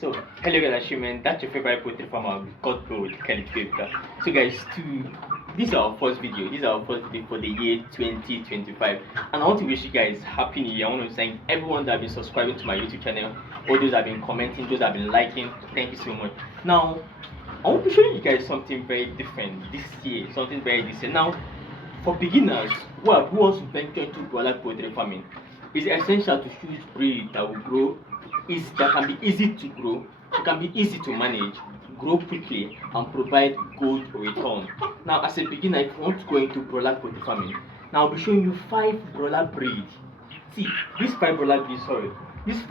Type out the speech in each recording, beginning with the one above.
So, hello guys, Ashman. That's your favorite poultry farmer, God Bro, Kelly Paper. So, guys, this is our first video. This is our first video for the year 2025, and I want to wish you guys happy New Year. I want to thank everyone that have been subscribing to my YouTube channel, all those that have been commenting, those that have been liking. Thank you so much. Now, I want to show you guys something very different this year. Something very different. Now, for beginners, who wants to venture into broiler poultry farming, it's essential to choose breed that will grow that can be easy to grow, it can be easy to manage, grow quickly, and provide good return. Now, as a beginner, if you want to go into broiler poultry farming, now I'll be showing you 5 broiler breeds. See, these 5 broiler breeds, these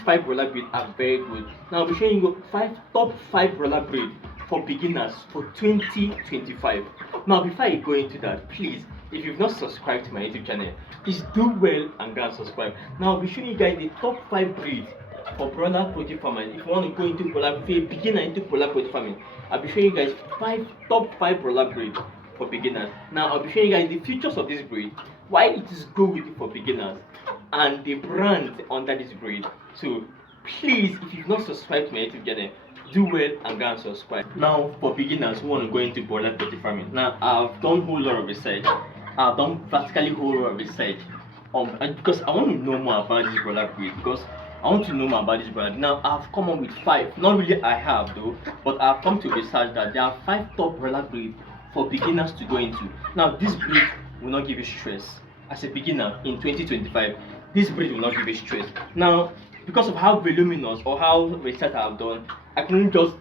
five broiler breeds are very good. Now I'll be showing you top 5 broiler breeds for beginners for 2025. Now, before I go into that, please, if you've not subscribed to my YouTube channel, please do well and go and subscribe. Now I'll be showing you guys the top 5 breeds for broiler poultry farming. If you want to go into broiler, if you're a beginner into broiler poultry farming, I'll be showing you guys top 5 broiler breeds for beginners. Now I'll be showing you guys the features of this breed, why it is good for beginners, and the brand under this breed. So please, if you've not subscribed to my YouTube channel, do well and go and subscribe. Now, for beginners who want to go into broiler poultry farming, now I've done a whole lot of research. I've done practically a whole lot of research and because I want to know more about this broiler breed, because I want to know more about this brand. Now I've come up with 5. Not really I have though, but I've come to research that there are 5 top broiler breeds for beginners to go into. Now this breed will not give you stress. As a beginner in 2025, this breed will not give you stress. Now, because of how voluminous or how research I've done, I couldn't just,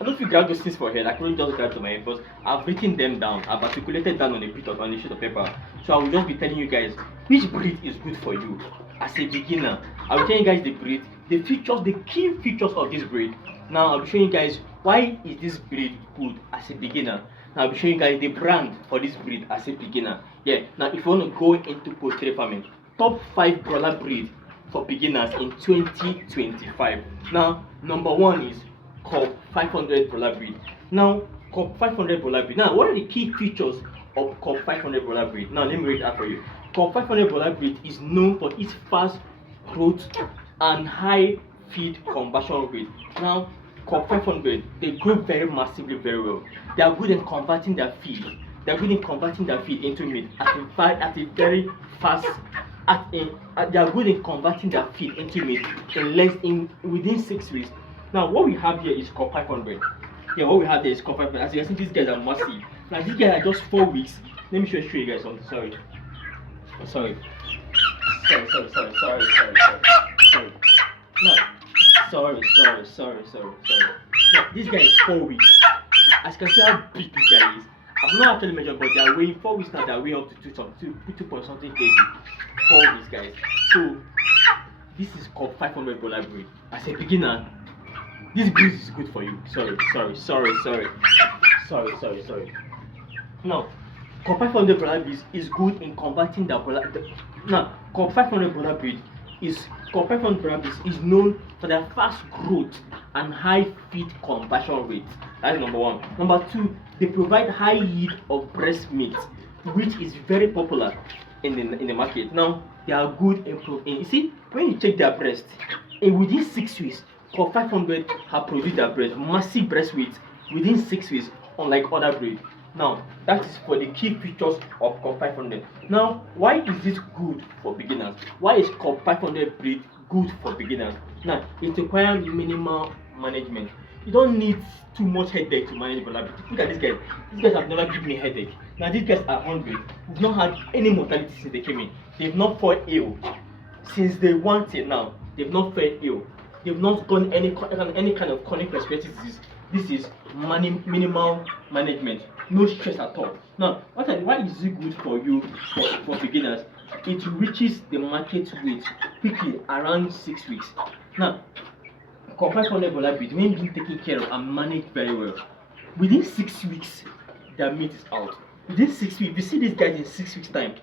I don't figure out those things for head. I couldn't just grab to my head, but I've written them down. I've articulated down on a sheet of paper. So I will just be telling you guys which breed is good for you as a beginner. I will tell you guys the breed, the features, the key features of this breed. Now I'll be showing you guys why is this breed good as a beginner. Now I'll be showing you guys the brand for this breed as a beginner. Yeah. Now if you want to go into poultry farming, top 5 broiler breed for beginners in 2025. Now, number 1 is Cobb 500 broiler breed. Now, Cobb 500 broiler breed. Now, what are the key features of Cobb 500 broiler breed? Now, let me read that for you. Cobb 500 broiler breed is known for its fast growth and high feed conversion rate. Now, Cobb 500, they grow very massively, very well. They are good in converting their feed. They are good in converting their feed into meat at a very fast. They are good in converting their feed into meat within 6 weeks. Now, what we have here is Cobb 500. Yeah, what we have here is Cobb 500. As you can see, these guys are massive. Now, these guys are just 4 weeks. Let me show you guys something. Sorry. No, this guy is 4 weeks. As you can see how big this guy is. I've not actually measured, but they are weighing 4 weeks now. They are weighing up to 2 point something kg. 4 weeks, guys. So this is Cobb 500 broiler breed. As a beginner, this breed is good for you. Sorry. Now, Cobb 500 broiler breed is good in converting the broiler. Now, Cobb 500 broiler breed is known for their fast growth and high feed conversion rate. That's number 1. Number 2, they provide high yield of breast meat, which is very popular in the market. Now, they are good in you see, when you check their breast, within 6 weeks, Cobb 500 have produced their breast, massive breast weight within 6 weeks, unlike other breeds. Now, that is for the key features of Cobb 500. Now, why is this good for beginners? Why is Cobb 500 breed good for beginners? Now, it requires minimal management. You don't need too much headache to manage broiler. Look at these guys. These guys have never given me a headache. Now these guys are hungry. We've not had any mortality since they came in. They've not fallen ill since they want it. Now they've not felt ill. They've not gone any kind of chronic respiratory disease. This is minimal management, no stress at all. Now, why is it good for you for beginners? It reaches the market weight quickly around 6 weeks. Now, Cobb 500 broiler breed, when being taken care of and managed very well, within 6 weeks, their meat is out. Within 6 weeks, if you see these guys in 6 weeks time,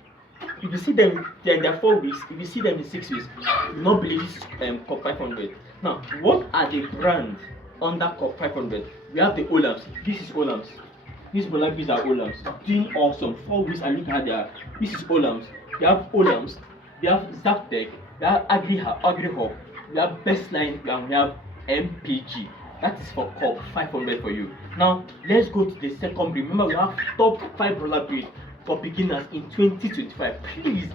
if you see them, they're 4 weeks. If you see them in 6 weeks, you will not believe this is Cobb 500. Now, what are the brands under Cobb 500? We have the Olams. This is Olams. These broiler breeds are Olams. Doing awesome. 4 weeks and look how they are. This is Olams. They have Olams. They have Zaptec. They have Agri Hub. We have bestline. And we have mpg. That is for Cobb, 500 for you. Now let's go to the second breed. Remember, we have top 5 broiler breed for beginners in 2025. Please,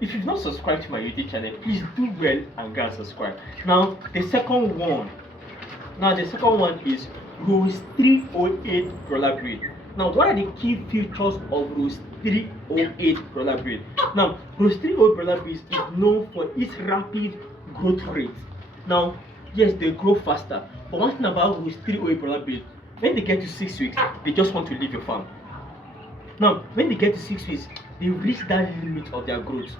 if you've not subscribed to my YouTube channel, please do well and go and subscribe. Now the second one is Rose 308 broiler breed. Now, what are the key features of Rose 308 broiler breed? Now, Rose 308 broiler breed is known for its rapid growth rate. Now, yes, they grow faster, but one thing about Rose 308 broiler breed, when they get to 6 weeks, they just want to leave your farm. Now, when they get to 6 weeks, they reach that limit of their growth.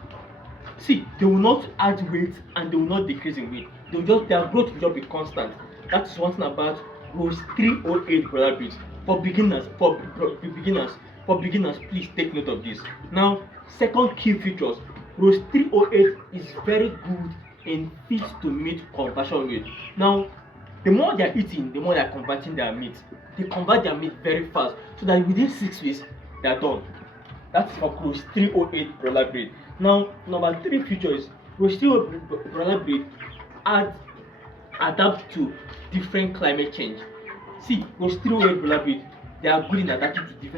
See, they will not add weight and they will not decrease in weight. Their growth will just be constant. That's one thing about Rose 308 broiler breed. For beginners, please take note of this. Now, second key features, Rose 308 is very good in feed to meat conversion rate. Now, the more they are eating, the more they are converting their meat. They convert their meat very fast, so that within 6 weeks they are done. That's for Rose 308 broiler breed. Now, number 3 features, Rose 308 broiler breed adapt to different climate change. See, Rose 308 broiler breed, they are good in adapting to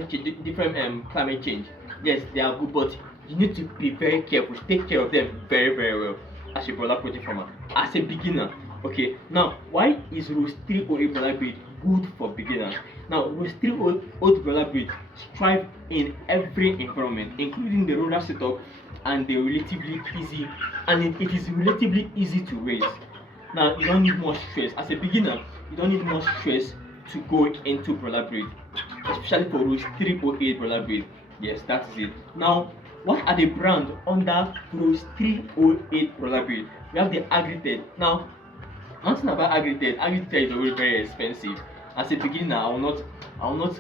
different climate change. Yes, they are good, but you need to be very careful. Take care of them very, very well as a broiler protein farmer, as a beginner. Okay, now why is Rose 308 broiler breed good for beginners? Now, Rose 308 broiler breed thrive in every environment, including the rural setup, and it is relatively easy to raise. Now, you don't need much stress. As a beginner, you don't need much stress to go into broiler breed, especially for Rose 308 broiler breed. Yes, that is it. Now, what are the brands under Rose 308 broiler breed? We have the Agrited. Now, one thing about Agrited is always very expensive. As a beginner, I will not.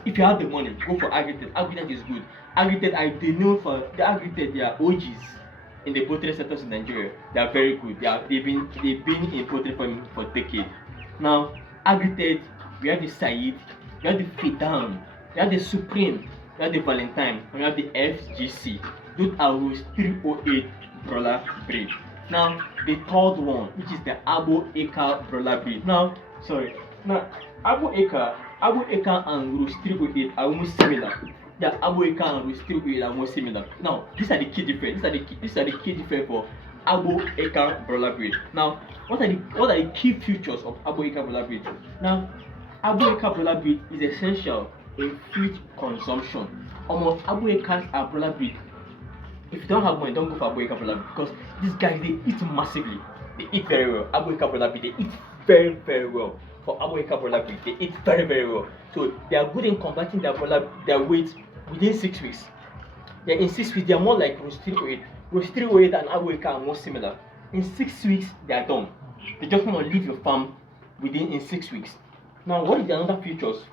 If you have the money, go for Agrited. Agrited is good. Agrited, they know for the Agrited, they are OGs in the poultry sectors in Nigeria. They are very good. They've been in poultry farming for decades. Now, Agrited, we have the Said, we have the Fidan, we have the Supreme, we have the Valentine, and we have the FGC. Those are Rose 308 broiler breed. Now, the third one, which is the Arbor Acre broiler breed. Now, Arbor Acre and Rose 308 are almost similar. The Arbor Acre and Rose 308 are more similar. Now, these are the key difference. These are the key difference for Arbor Acre broiler breed. Now, what are the key features of Arbor Acre broiler breed? Now, Arbor Acre broiler breed is essential in feed consumption. Almost Arbor Acres are broiler breed. If you don't have money, don't go for Arbor Acre broiler breed, because these guys, they eat massively. They eat very well. Arbor Acre broiler breed, they eat very, very well. For Arbor Acre broiler breed, they eat very, very well. So they are good in converting their weight within 6 weeks. Yeah, in 6 weeks, they are more like Rose 308. Rose 308 and Arbor Acre are more similar. In 6 weeks, they are done. They just want to leave your farm in 6 weeks. Now, what is the other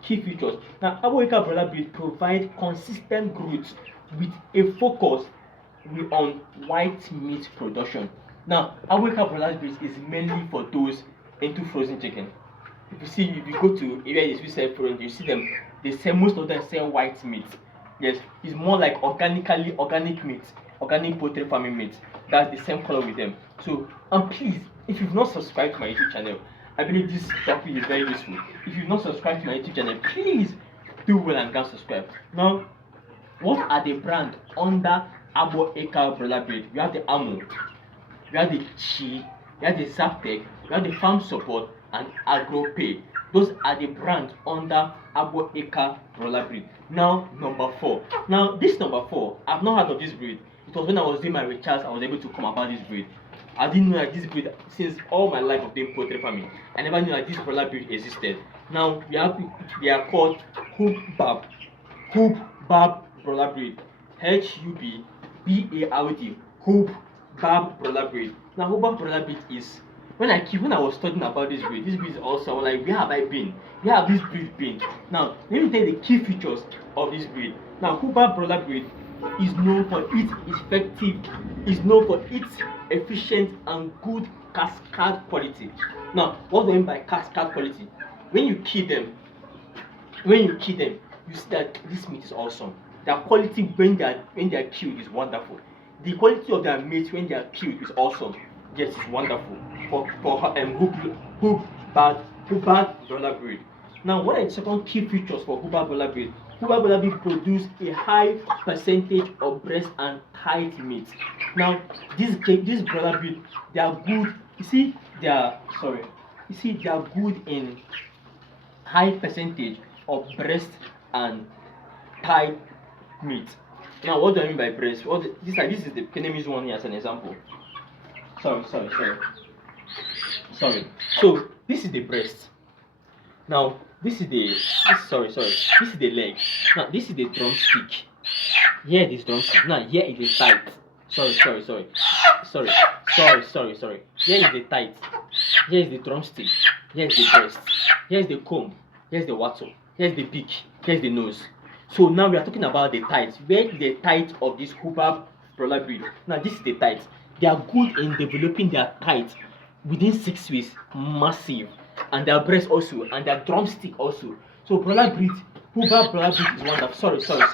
key features? Now, Arbor Acre broiler breed provide consistent growth with a focus on white meat production. Now, Arbor Acre broiler breed is mainly for those into frozen chicken. If you go to areas we sell frozen, you see them. Most of them sell white meat. Yes, it's more like organic meat, organic poultry farming meat. That's the same color with them. So, and please, if you've not subscribed to my YouTube channel, I believe this topic is very useful. If you've not subscribed to my YouTube channel, please do well and can subscribe. Now, what are the brands under Arbor Acre broiler breed? We have the Amo, we have the Chi, we have the Zaptec, we have the Farm Support, and AgroPay. Those are the brands under Arbor Acre broiler breed. Now, number 4. Now, this number 4, I've not heard of this breed. It was when I was doing my research I was able to come about this breed. I didn't know that this breed, since all my life of doing poultry farming, I never knew that this broiler breed existed. Now, they are called Hubbard broiler breed. HUBBARD, Hubbard broiler breed. Now, Hubbard broiler breed is, when I was studying about this breed is also, I was like, where have I been? Where have this breed been? Now, let me tell you the key features of this breed. Now, Hubbard broiler breed is known for its efficient and good cascade quality. Now, what do I mean by cascade quality? When you kill them, you see that this meat is awesome. Their quality when they are killed is wonderful. The quality of their meat when they are killed is awesome. Yes, it's wonderful. For Hubbard broiler breed. Now, what are the second key features for Hubbard broiler breed? Hubbard broiler breed produce a high percentage of breast and thigh meat. Now, this broiler breed, they are good. You see, they are good in high percentage of breast and thigh meat. Now, what do I mean by breast? This is the can I use one here as an example? Sorry. So this is the breast. Now this is the this is the leg. Now this is the drumstick. Here it is drumstick. Now here it is tight. Sorry. Here is the tight. Here is the drumstick. Here is the breast. Here is the comb. Here is the wattle. Here is the beak. Here is the nose. So now we are talking about the tight. Where is the tight of this Hubbard broiler breed? Now this is the tight. They are good in developing their tight within 6 weeks, massive, and their breast also, and their drumstick also. So broiler breed, Hubbard broiler breed is wonderful. Sorry. Hubbard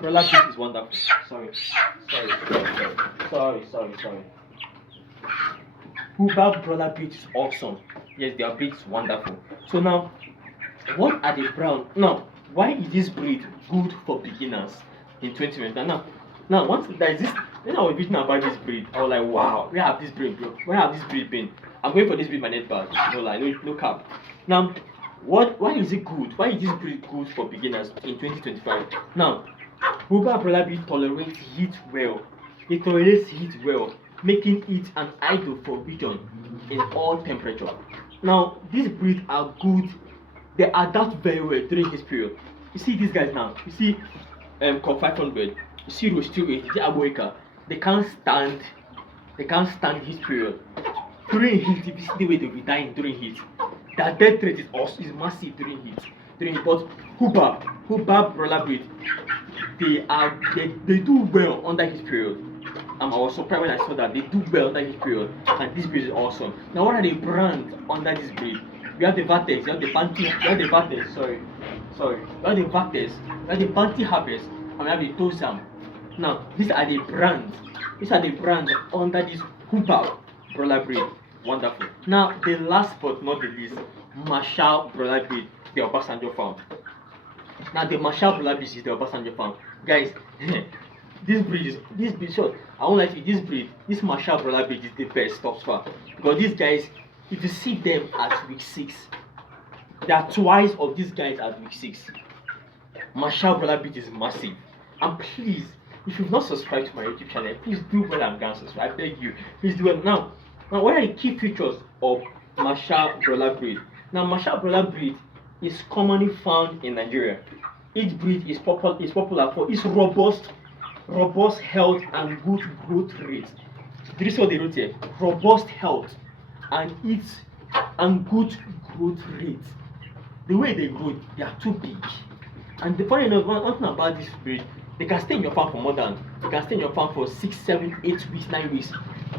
broiler breed is wonderful. Sorry. Hubbard broiler breed is awesome. Yes, their breed is wonderful. So now, what are the brown? Now, why is this breed good for beginners in 2020? Now, once there is this, when I was reading about this breed, I was like, wow, where have this breed, bro? Where have this breed been? I'm going for this breed, my net bag. No cap. Now, why is it good? Why is this breed good for beginners in 2025? Now, Hubbard broiler breed tolerates heat well. It tolerates heat well, making it an ideal for region in all temperature. Now, these breeds are good. They adapt very well during this period. You see these guys now. You see, Cobb 500. You see those 280, the Arbor Acre. They can't stand heat period. During heat, if you see the way they'll be dying during heat, their death rate is massive during heat. But Hubbard broiler breed, they do well under heat period. I was surprised when I saw that they do well under heat period, and this breed is awesome. Now, what are the brands under this breed? We have the Vertex, we have the Panty, we have the Vertex, we have the Vertex, we have the Panty Harvest, and we have the Tosam. Now, these are the brands under this Hubbard broiler breed. Wonderful. Now, the last but not the least, Marshall broiler breed, the Obasanjo farm. Now, the Marshall broiler breed is the Obasanjo farm. Guys, this breed, so I won't lie to you, this Marshall broiler breed is the best thus far. Because these guys, if you see them at week 6, there are twice of these guys at week 6. Marshall broiler breed is massive. And please, if you've not subscribed to my YouTube channel, please do well and go and subscribe. I beg you, please do well. Now, what are the key features of Marshall broiler breed? Now, Marshall broiler breed is commonly found in Nigeria. Each breed is popular for its robust health and good growth rate. This is what they wrote here: robust health and good growth rate. The way they grow, they are too big. And the funny enough, one thing about this breed, they can stay in your farm for 6, 7, 8 weeks, 9 weeks,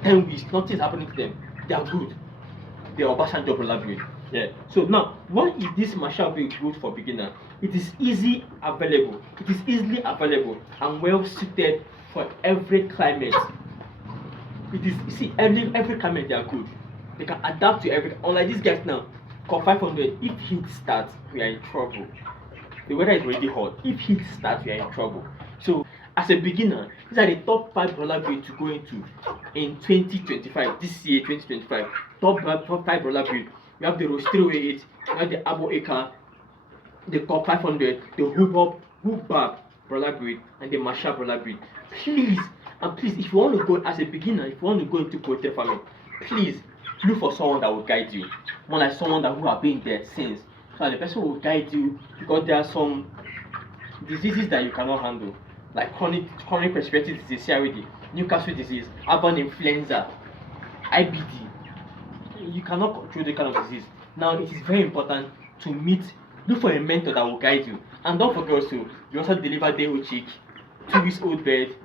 10 weeks. Nothing's happening to them. They are good. They are Obasanjo broiler breed. Yeah. So now, why is this Marshall breed good for beginner? It is easily available and well suited for every climate. Every climate they are good. They can adapt to every. Unlike these guys now, Cobb 500. If heat starts, we are in trouble. The weather is already hot. If heat starts, we are in trouble. So, as a beginner, these are the top 5 broiler breeds to go into in 2025. This year, 2025. Top 5 broiler breeds. We have the Roast 308, we have the Arbor Acre, the Cobb 500, the Hubbard broiler breed, and the Marshall broiler breed. Please, if you want to go as a beginner, if you want to go into poultry farming, please look for someone that will guide you. More like someone who have been there since. So the person will guide you, because there are some diseases that you cannot handle, like chronic respiratory disease, CRD, Newcastle disease, avian influenza, IBD. You cannot control the kind of disease. Now, it is very important to look for a mentor that will guide you. And don't forget also, you also deliver day-old chick, 2 weeks old bird,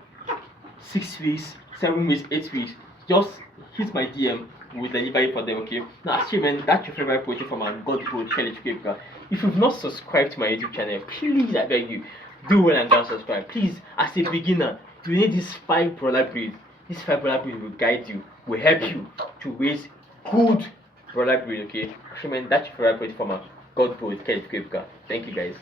6 weeks, 7 weeks, 8 weeks. Just hit my DM. We'll deliver it for them, okay? Now, achievement, that's your favorite poultry farmer, God Gold Challenge Cape. If you've not subscribed to my YouTube channel, please, I beg you, do well and down subscribe. Please, as a beginner, you need this 5 broiler breed. This 5 broiler breed will guide you will help you to raise good broiler breed. Okay, that's your favorite poultry farmer. God bless. Thank you guys.